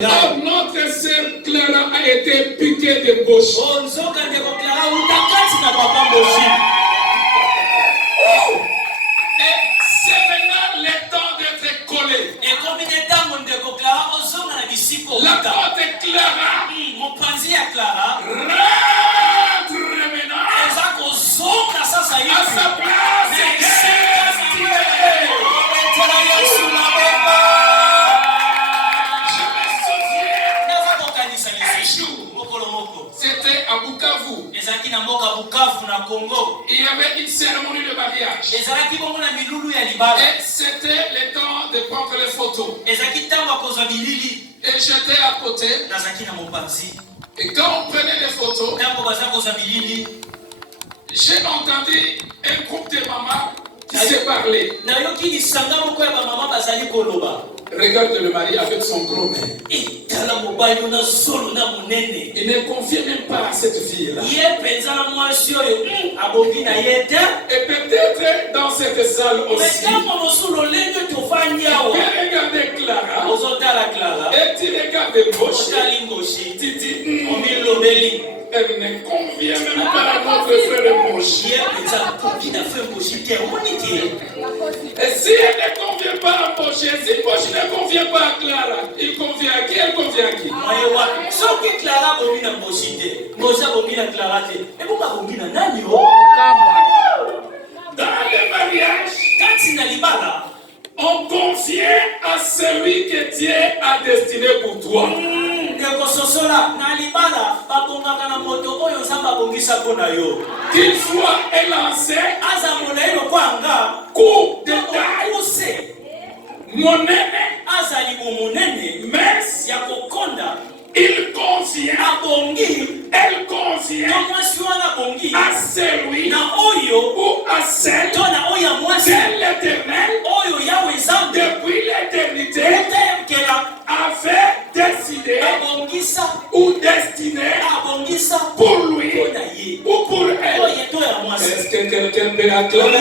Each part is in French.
Oh, notre sœur Clara a été piquée de bouche. Et c'est maintenant le temps d'être collé. La porte est Clara. Rentre maintenant à sa place. C'était à Bukavu. Il y avait une cérémonie de mariage. Et c'était le temps de prendre les photos. Et j'étais à côté. Et quand on prenait les photos, j'ai entendu un groupe de mamans qui s'est parlé. Regarde le mari avec son gros nez. Il ne confie même pas à cette fille-là. Et peut-être dans cette salle aussi. Regardez Clara. Et tu regardes Boshi. Tu dis, elle ne convient même pas à notre frère Boshi. Et si elle ne convient pas à Boshi, si Boshi ne convient pas à Clara, il convient à qui? Elle convient à qui? Dans le mariage, on convient à celui que Dieu a destiné pour toi. Qu'il soit élancé, coup de taille, monene, mince, il convient, elle convient à celui ou à celle de l'Éternel depuis l'éternité avait décidé ou destiné pour lui ou pour elle. Est-ce que quelqu'un peut acclamer?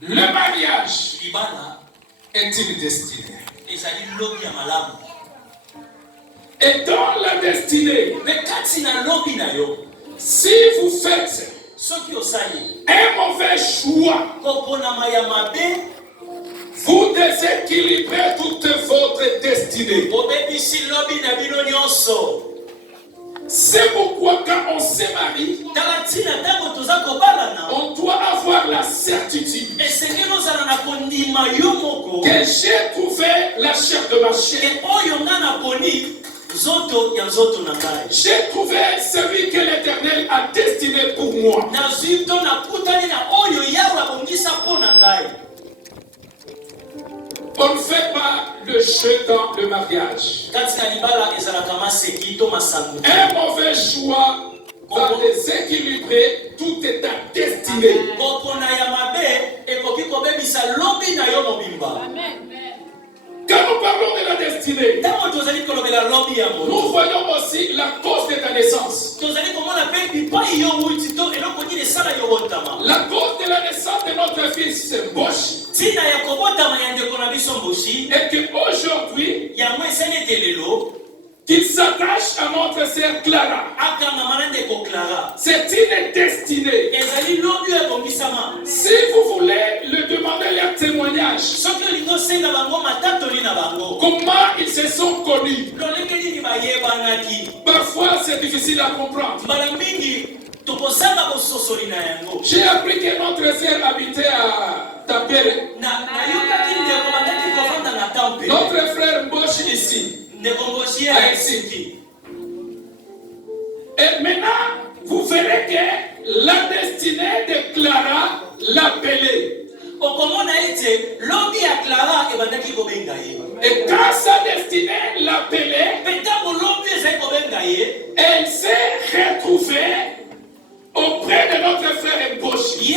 Le mariage est une destinée. Et dans la destinée, si vous faites un mauvais choix, vous déséquilibrez toute votre destinée. C'est pourquoi quand on se marie, on doit avoir la certitude que j'ai trouvé la chair de ma chair. J'ai trouvé celui que l'Éternel a destiné pour moi. On ne fait pas le jeu dans le mariage. Un mauvais choix va déséquilibrer toute ta destinée. Quand nous parlons de la destinée, nous voyons aussi la cause de ta naissance. La cause de la naissance de notre fils Boshi est qu'aujourd'hui, qu'il s'attache à notre sœur Clara. C'est une destinée. Si vous voulez le demander leur témoignage, comment ils se sont connus. Parfois c'est difficile à comprendre. J'ai appris que notre sœur habitait à Tampere. Notre frère Boshi ici. Et maintenant, vous verrez que la destinée de Clara l'appelait. Et quand sa destinée l'appelait, elle s'est retrouvée auprès de notre frère Boshi.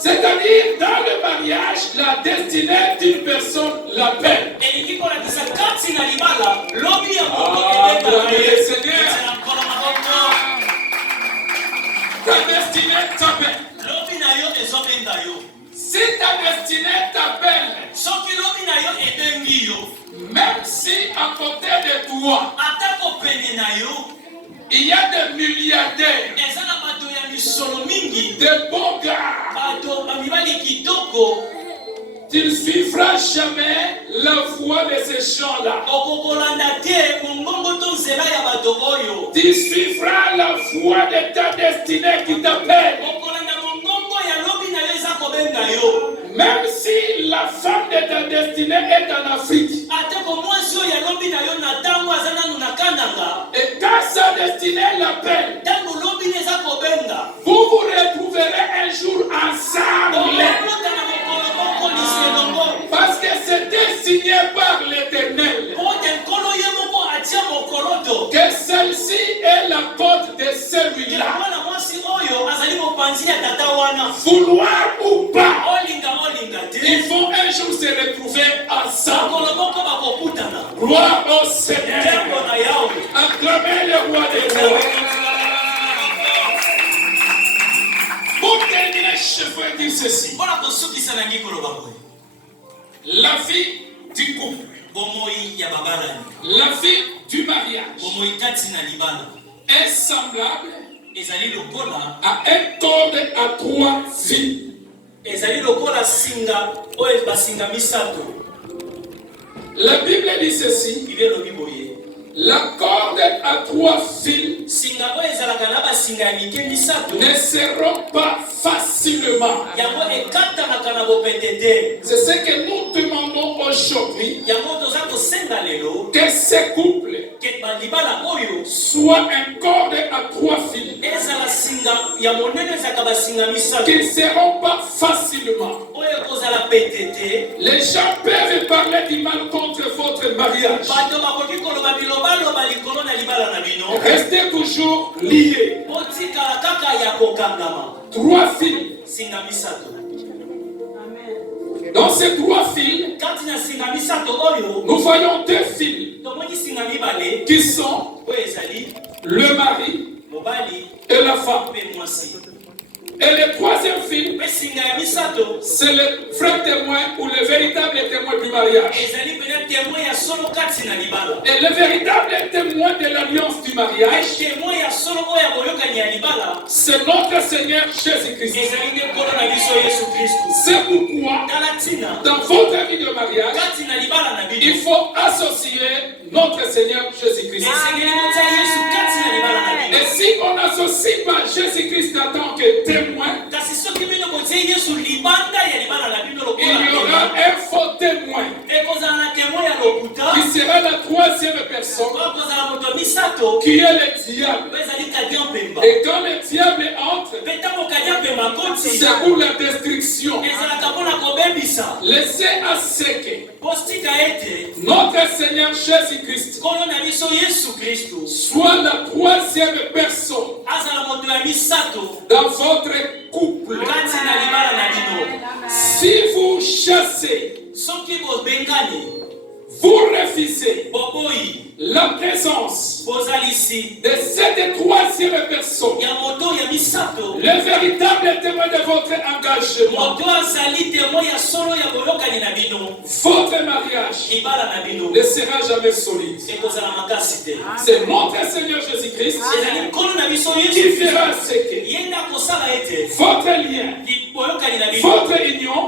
C'est-à-dire, dans le mariage, la destinée d'une personne l'appelle. Ta destinée t'appelle. destinée t'appelle, même si à côté de toi, il y a des milliardaires, des bons gars, tu ne suivras jamais la voie de ces gens-là. Tu suivras la voie de ta destinée qui t'appelle. Même si la femme de ta destinée est en Afrique, et quand sa destinée l'appelle, vous vous retrouverez un jour ensemble. Parce que c'était signé par l'Éternel que celle-ci est la porte de celui-là. Vouloir ou pas, ils vont un jour se retrouver ensemble. Gloire au Seigneur. Acclamez le roi des rois. Pour terminer, je veux dire ceci. La vie du couple, la vie du mariage est semblable à un corde à 3 fils. La Bible dit ceci. La corde à 3 fils ne seront pas facilement. C'est ce que nous demandons aujourd'hui, que ces couples soient un corde à 3 fils qui ne seront pas facilement. Les gens peuvent parler du mal contre votre mariage. Restez toujours liés. 3 fils. Dans ces 3 fils, nous voyons 2 fils qui sont le mari et la femme. Et le 3e film, c'est le frère témoin ou le véritable témoin du mariage. Et le véritable témoin de l'alliance du mariage, c'est notre Seigneur Jésus-Christ. C'est pourquoi, dans votre vie de mariage, il faut associer notre Seigneur Jésus-Christ. Et si on n'associe pas Jésus-Christ en tant que témoin, il y aura un faux témoin qui sera la 3e personne, qui est le diable. Et quand le diable entre, c'est pour la destruction. Laissez à ce que notre Seigneur Jésus-Christ soit la 3e personne dans votre couple. Si vous chassez, vous refusez la présence de cette 3e personne, le véritable témoin de votre engagement, votre mariage ne sera jamais solide. C'est notre Seigneur Jésus-Christ qui fera ce que votre lien, votre union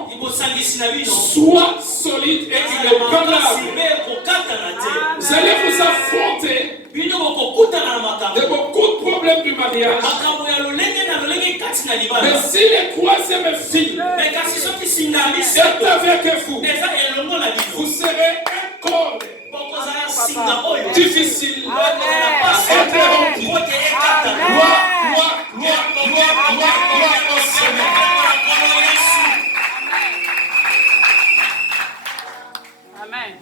soit solide et inébranlable. Vous allez vous affronter de beaucoup de problèmes du mariage. Mais si le 3e fil est avec vous, vous serez un corps difficile à interrompre. Gloire au Seigneur. Amen.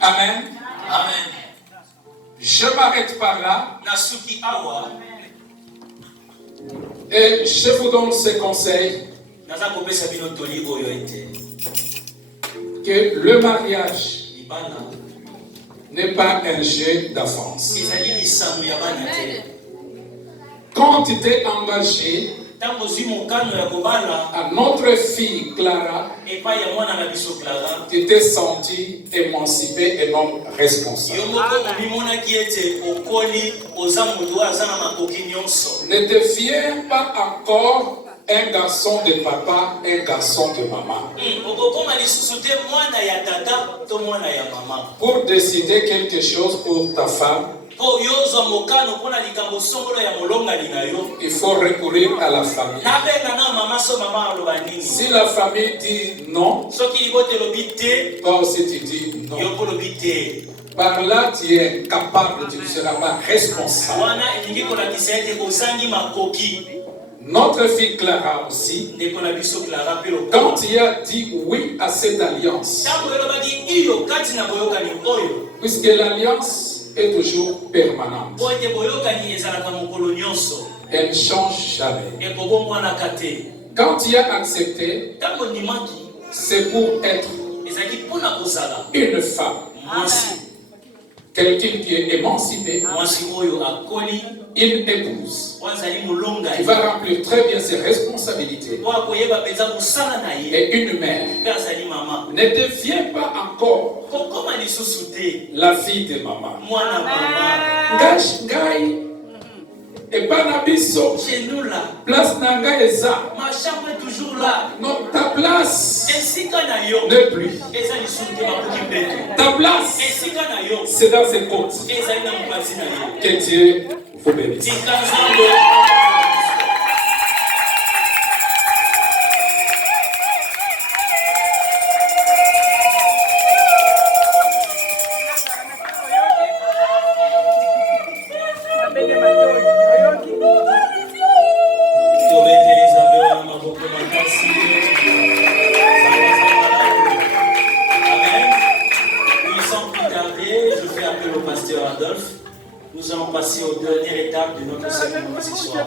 Amen. Amen. Je m'arrête par là. Et je vous donne ce conseil. Que le mariage n'est pas un jeu d'avance. Quand tu t'es engagé, à notre fille Clara, tu t'es sentie émancipée et non responsable. Ne deviens pas encore un garçon de papa, un garçon de maman. Pour décider quelque chose pour ta femme, il faut recourir à la famille. Si la famille dit non, toi aussi tu dis non. Par là, tu es capable, tu ne seras pas responsable. Notre fille Clara aussi, quand il a dit oui à cette alliance, puisque l'alliance est toujours permanente, elle ne change jamais. Quand il a accepté, c'est pour être une femme, quelqu'un qui est émancipé, une épouse qui va remplir très bien ses responsabilités, et une mère. Ne deviens pas encore la fille de maman. Et pas nabiso. Chez nous là. Place nanga eza. Ma chambre est toujours là. Non, ta place. Ne plus. Ta place. C'est dans ses côtes. Que Dieu vous bénisse. Nous allons passer aux dernières étapes de notre cérémonie ce soir.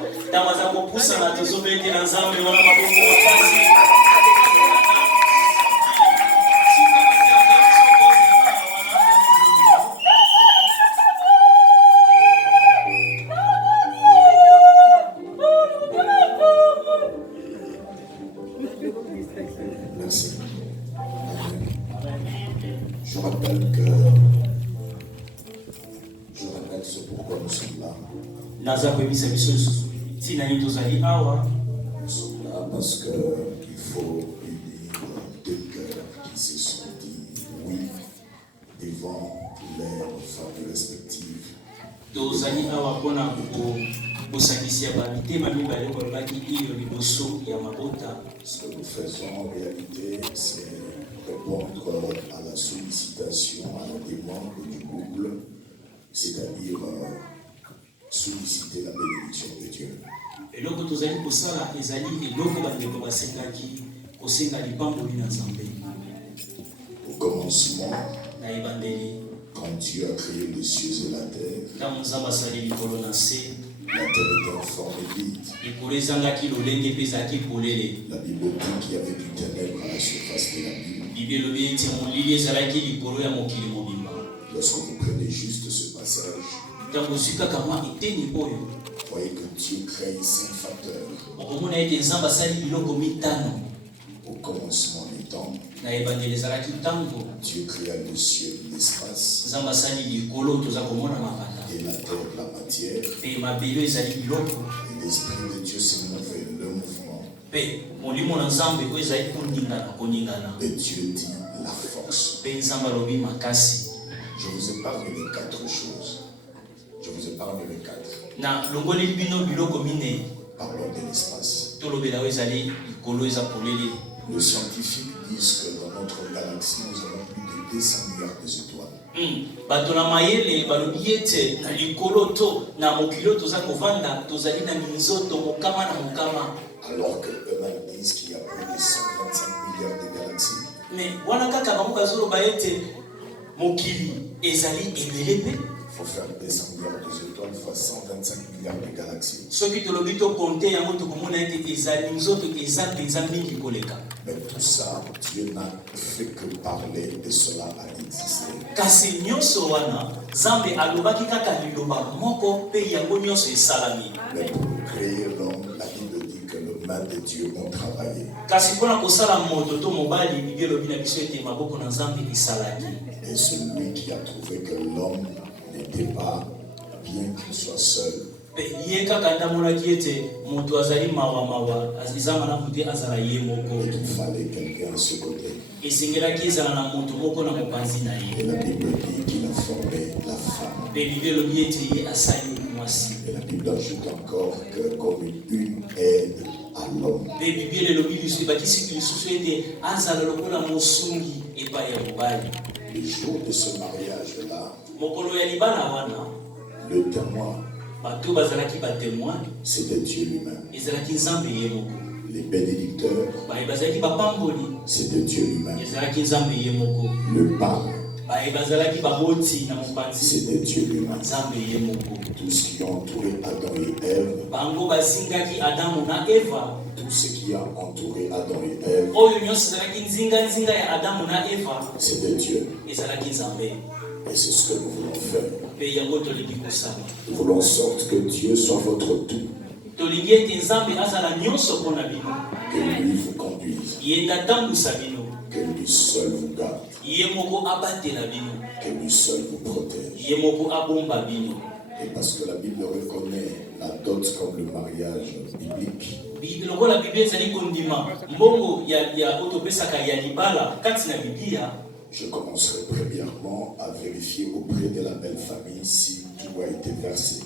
Merci. Je rappelle ce pourquoi nous sommes là. Nous sommes là parce qu'il faut unir deux cœurs qui se sont dit oui devant leurs familles respectives. Ce que nous faisons en réalité, c'est répondre à la sollicitation, à la demande du couple, c'est-à-dire solliciter la bénédiction de Dieu. Au commencement, quand Dieu a créé les cieux et la terre était en forme vide. La Bible dit qu'il y avait du ténèbre à la surface de la Bible. Lorsque vous prenez juste ce passage, vous voyez que Dieu crée 5 facteurs. Au commencement du temps, Dieu créa le ciel, l'espace, et la terre, la matière. Et l'Esprit de Dieu se mouvait, le mouvement. Et Dieu dit la force. Je vous épargne les 4 choses. Je vous épargne les 4. Parlons de l'espace. Les scientifiques disent que dans notre galaxie, nous avons plus de 200 milliards d'étoiles. Alors qu'eux-mêmes disent qu'il y a plus de 125 milliards de galaxies. Il faut faire 200 milliards d'étoiles fois 125 milliards de galaxies. Mais tout ça, Dieu n'a fait que parler de cela à exister. Mais pour créer l'homme, la Bible dit que le mains de Dieu ont travaillé. Et celui qui a trouvé que l'homme n'était pas bien qu'il soit seul, il fallait quelqu'un à ce côté. Et la Bible dit qu'il a formé la femme. Et la Bible ajoute encore que comme une aide à l'homme. Le jour de ce mariage-là, le témoin, c'était Dieu lui-même. Les bénédicteurs, c'était Dieu lui-même. Le parrain, c'était Dieu lui-même. Tout ce qui a entouré Adam et Ève, tout ce qui a entouré Adam et Ève, c'était Dieu. Et c'est ce que nous voulons faire. Nous voulons en sorte que Dieu soit votre tout. Que lui vous conduise. Que lui seul vous garde. Que lui seul vous protège. Et parce que la Bible reconnaît la dot comme le mariage biblique, je commencerai premièrement à vérifier auprès de la belle famille si tout a été versé.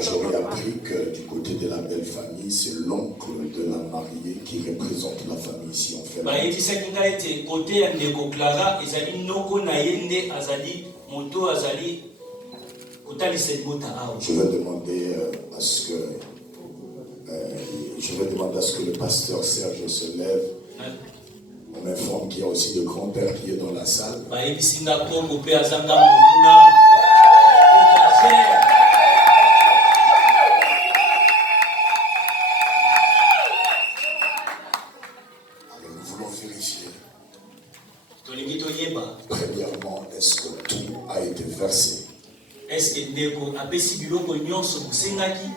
J'aurais appris que du côté de la belle famille, c'est l'oncle de la mariée qui représente la famille si on fait Je vais demander à ce que le pasteur Serge se lève. On m'informe qu'il y a aussi le grand-père qui est dans la salle. Alors nous voulons vérifier. Premièrement, est-ce que tout a été versé? Est-ce que ndeko apesi biloko nyonso musengaki?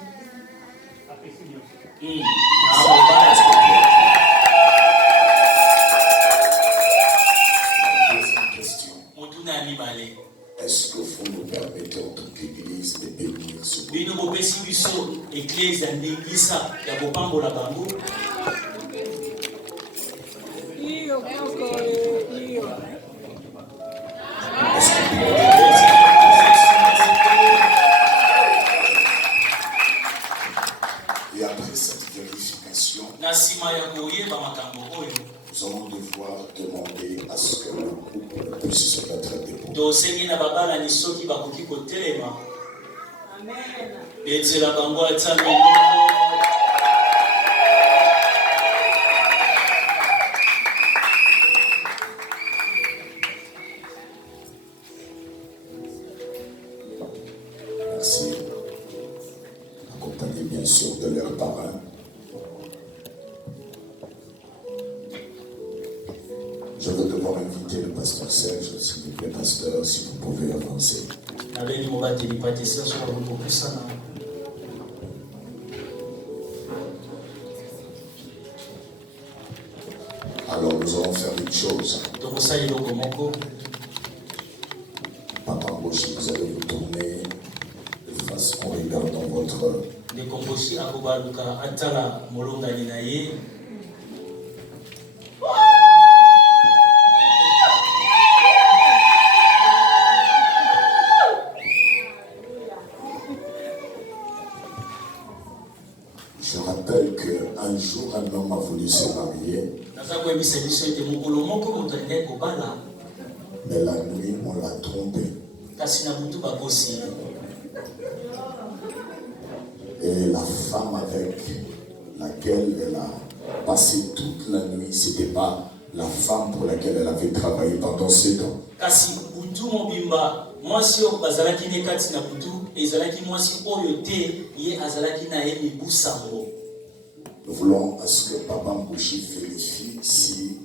Est-ce que vous nous permettez en tant qu'église de bénir ce groupe? Et après cette vérification, nous allons devoir demander à ce que le couple puisse se mettre debout. Merci. Accompagnés bien sûr de leurs parrains. Je vais devoir inviter le pasteur Serge, s'il vous plaît, pasteur, si vous pouvez avancer. Alors nous allons faire une chose. Papa Mboshi, vous allez vous tourner de face en regardant votre... Je rappelle qu'un jour, un homme a voulu se marier. Mais la nuit, on l'a trompé. Et la femme avec laquelle elle a passé toute la nuit, ce n'était pas la femme pour laquelle elle avait travaillé pendant 7 ans. Nous voulons à ce que Papa Mboshi vérifie si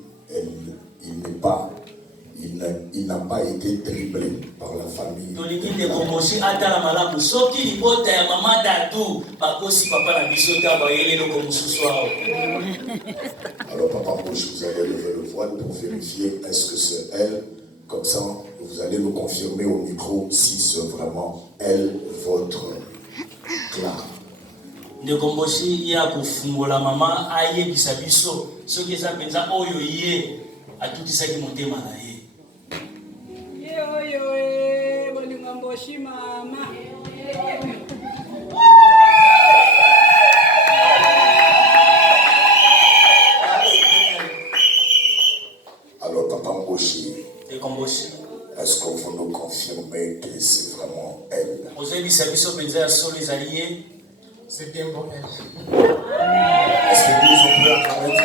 il il n'a pas été dribblé par la famille. Alors Papa Mouche, vous allez lever le voile pour vérifier est-ce que c'est elle. Comme ça, vous allez nous confirmer au micro si c'est vraiment elle, votre Clara. Ndekomboshi ya kufungola mama aye bisabiso soki eza penza oyo ye atukisaki motema na ye ye oyo bolingo mboshi mama Alors Papa Mboshi, Ndekomboshi, est-ce qu'on vous nous confirmer que c'est vraiment elle? ozo bisabiso penza ya solo ezali ye. C'est bien bon elle. Est-ce que nous on peut apparaître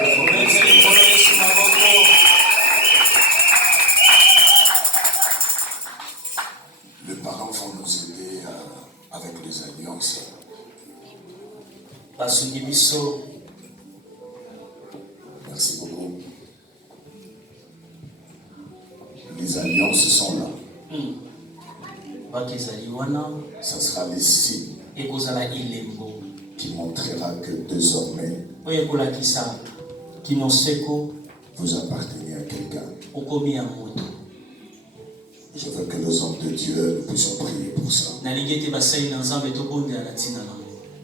Les parents vont nous aider avec les alliances. Merci beaucoup. Les alliances sont là. Ça sera les signes qui montrera que désormais vous appartenez à quelqu'un. Je veux que les hommes de Dieu nous puissions prier pour ça.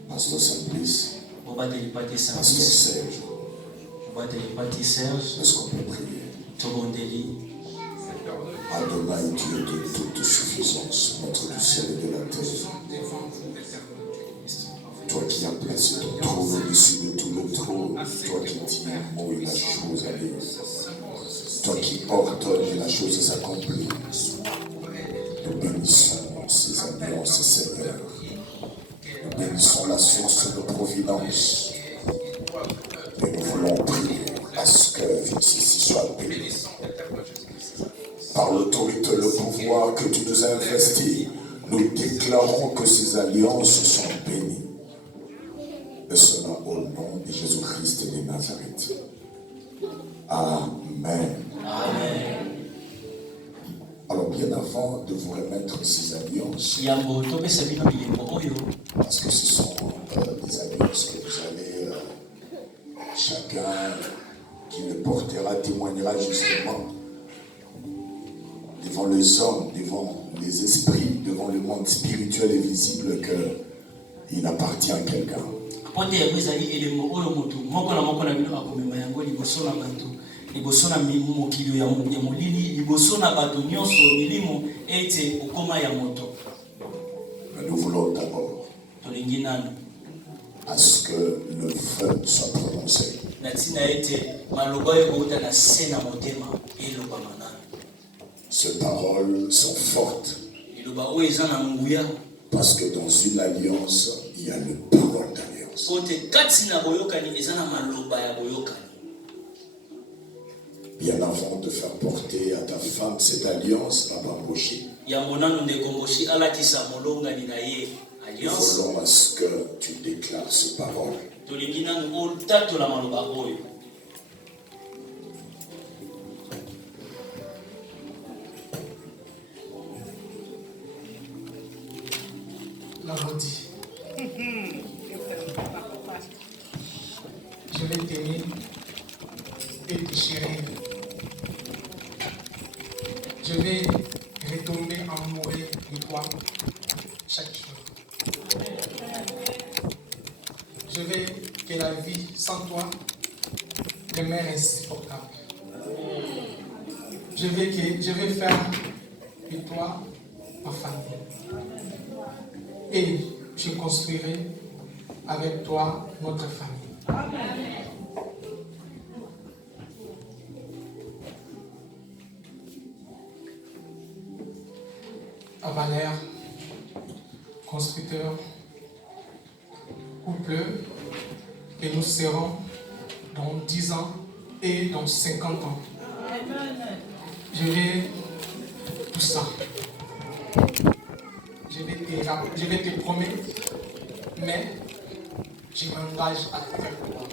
Pasteur Simplice, Pasteur Serge, est-ce qu'on peut prier? Adonai, Dieu de toute suffisance, maître du ciel et de la terre. Toi qui as placé ton trône au-dessus de tout le trône, toi qui dis un mot et la chose arrive. Toi qui ordonnes et la chose s'accomplit. Nous bénissons ces alliances, Seigneur. Nous bénissons la source de providence. Et nous voulons prier à ce que ceci soit béni. Par l'autorité et le pouvoir que tu nous as investi, nous déclarons que ces alliances sont bénies. Et cela au nom de Jésus-Christ de Nazareth. Amen. Amen. Alors bien avant de vous remettre ces alliances, parce que ce sont des alliances que vous allez, chacun qui le portera témoignera justement devant les hommes, devant les esprits, devant le monde spirituel et visible qu'il appartient à quelqu'un. Mais nous voulons d'abord à ce que le feu soit prononcé. Ces paroles sont fortes. Parce que dans une alliance, il y a une parole d'alliance. Bien avant de faire porter à ta femme cette alliance, Papa Mboshi, nous voulons à ce que tu déclares ces paroles. La maudit. Je vais t'aimer et te chérir. Je vais retomber amoureux de toi chaque jour. Je veux que la vie sans toi demeure insupportable. Je vais faire de toi ma famille. Et je construirai avec toi notre famille. Amen. Valère, constructeur, couple, que nous serons dans 10 ans et dans 50 ans. Je vais tout ça. Je vais te promettre, mais je m'engage à faire quoi.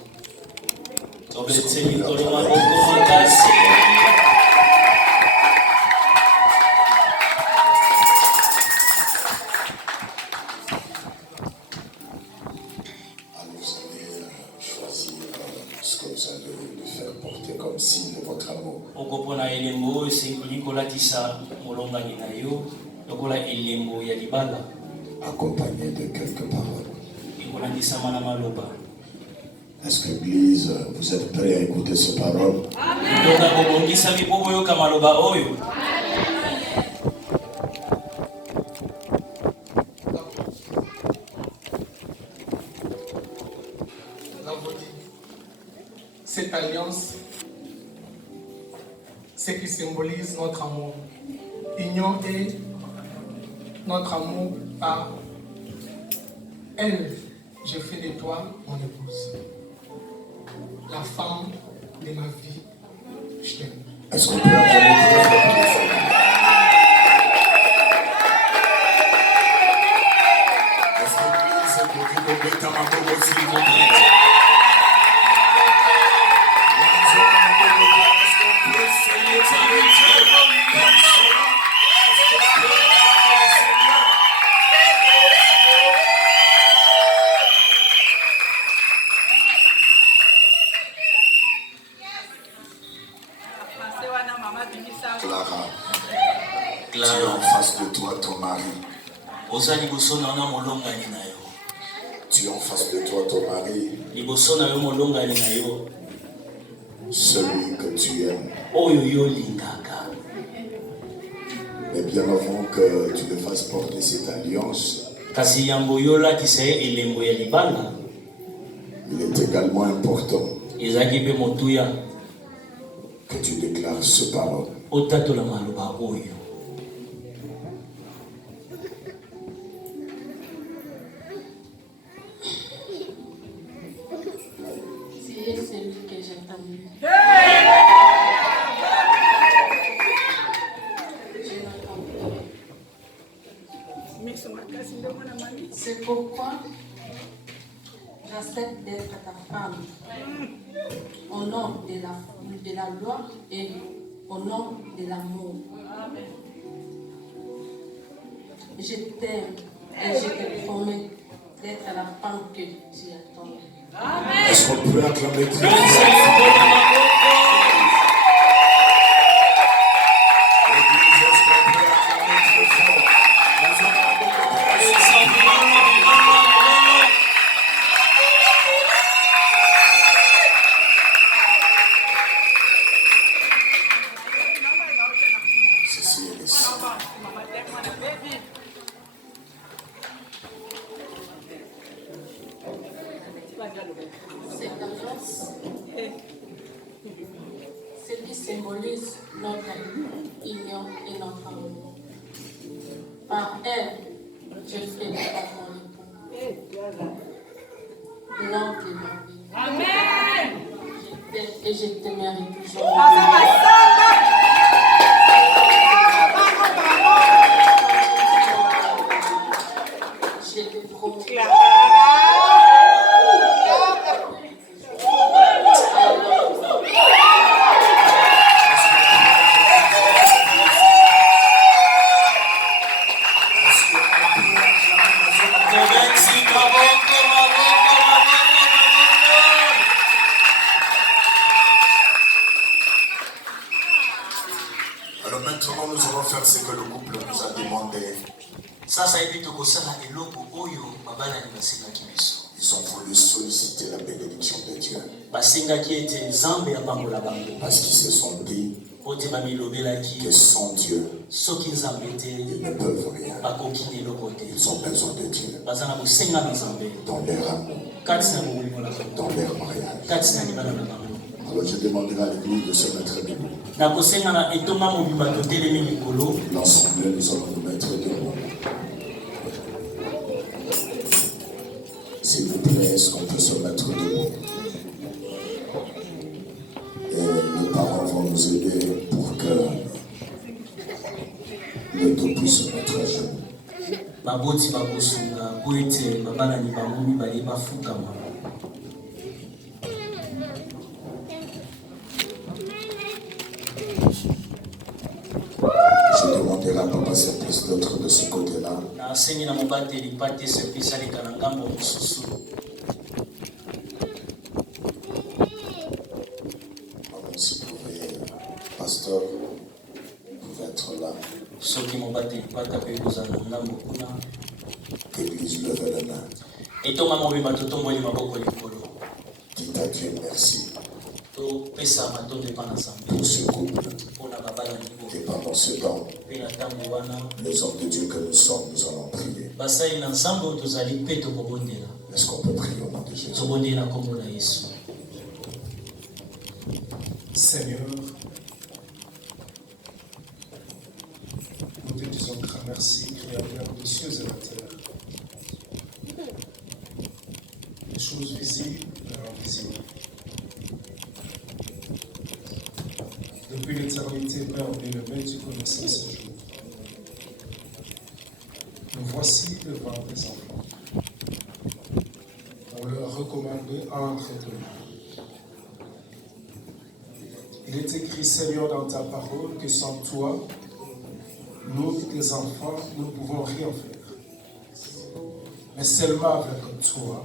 okopona elembo oyo esengi kolatisa molongani na yo lokola elembo ya libala accompagné de quelques paroles. ekolandisama na maloba. Est-ce que l'Église, vous êtes prêts à écouter ces paroles? Toka kobongisa mipo oyo ka maloba oyo. Cette alliance, ce qui symbolise notre amour. Union et notre amour par elle. Je fais de toi mon épouse. La femme de ma vie. Je t'aime. Est-ce qu'on peut acclamer? Est-ce que l'Église est pour que vous mettez ma main aussi, s'il vous plaît? Clara, tu es en face de toi ton mari. Tu es en face de toi ton mari. Celui que tu aimes. Mais bien avant que tu ne fasses porter cette alliance, il est également important que tu déclares ce parole. C'est celui que j'attends. C'est pourquoi j'accepte d'être ta femme au nom de la loi et au nom de l'amour. Je t'aime et je te promets d'être la femme que tu attends. Est-ce qu'on peut acclamer très Cette alliance, ce qui symbolise notre union et notre amour. Par elle, je fais de toi mon époux. L'homme de ma vie. Amen. Et je t'aimerai toujours. Je te promets. Alors maintenant, nous allons faire ce que le couple nous a demandé. Ils ont voulu solliciter la bénédiction de Dieu. Parce qu'ils se sont dit que sans Dieu, ils ne peuvent rien. Ils ont besoin de Dieu dans leur amour, dans leur mariage. Alors je demanderai à l'église de se mettre debout. L'ensemble, nous allons nous mettre debout. S'il vous plaît, est-ce qu'on peut se mettre debout? Et nos parents vont nous aider pour que le dos puisse se mettre à genoux. Je demanderai à Papa Service d'être de ce côté-là. Avant si vous pouvez, Pasteur. Que l'Église lève la main. Dites à Dieu merci pour ce couple. Et pendant ce temps, les hommes de Dieu que nous sommes, nous allons prier. Est-ce qu'on peut prier au nom de Jésus? Seigneur, nous te disons grand merci, Créateur des cieux et de la terre. Les choses visibles et invisibles. Depuis l'éternité, Père bien-aimé, tu connaissais ce jour. Nous voici devant tes enfants. On leur recommandait entre tes mains. Il est écrit, Seigneur, dans ta parole, que sans toi, nous, tes enfants, nous ne pouvons rien faire. Mais seulement avec toi,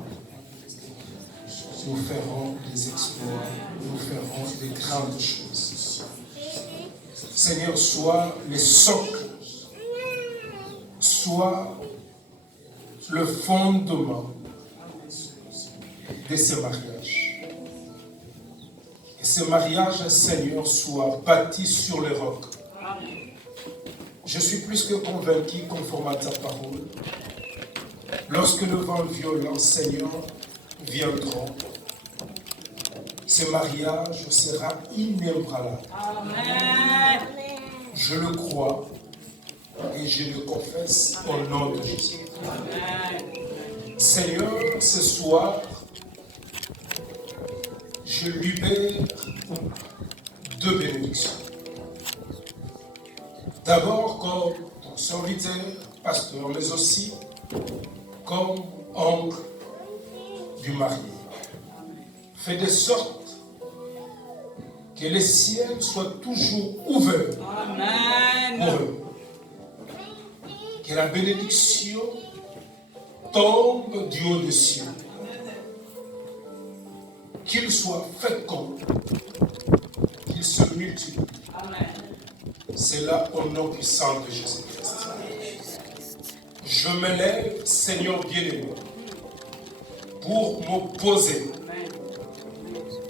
nous ferons des exploits, nous ferons des grandes choses. Seigneur, sois le socle, sois le fondement de ce mariage. Et ce mariage, Seigneur, soit bâti sur les rocs. Je suis plus que convaincu, conforme à ta parole, lorsque le vent violent, Seigneur, viendra, ce mariage sera inébranlable. Amen. Je le crois et je le confesse au nom de Jésus. Amen. Seigneur, ce soir, je libère deux bénédictions. D'abord, comme ton serviteur, pasteur, mais aussi comme oncle du marié. Fais de sorte que les ciels soient toujours ouverts. Amen. Pour eux. Que la bénédiction tombe du haut des cieux. Qu'il soit fécond, qu'il se multiplie. Amen. C'est là au nom puissant de Jésus-Christ. Je me lève, Seigneur bien-aimé, pour m'opposer,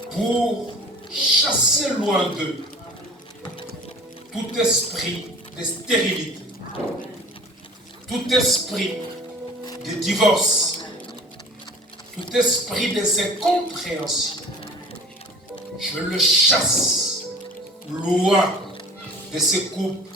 pour chasser loin d'eux tout esprit de stérilité, tout esprit de divorce, tout esprit de incompréhension. Je le chasse loin de ce couple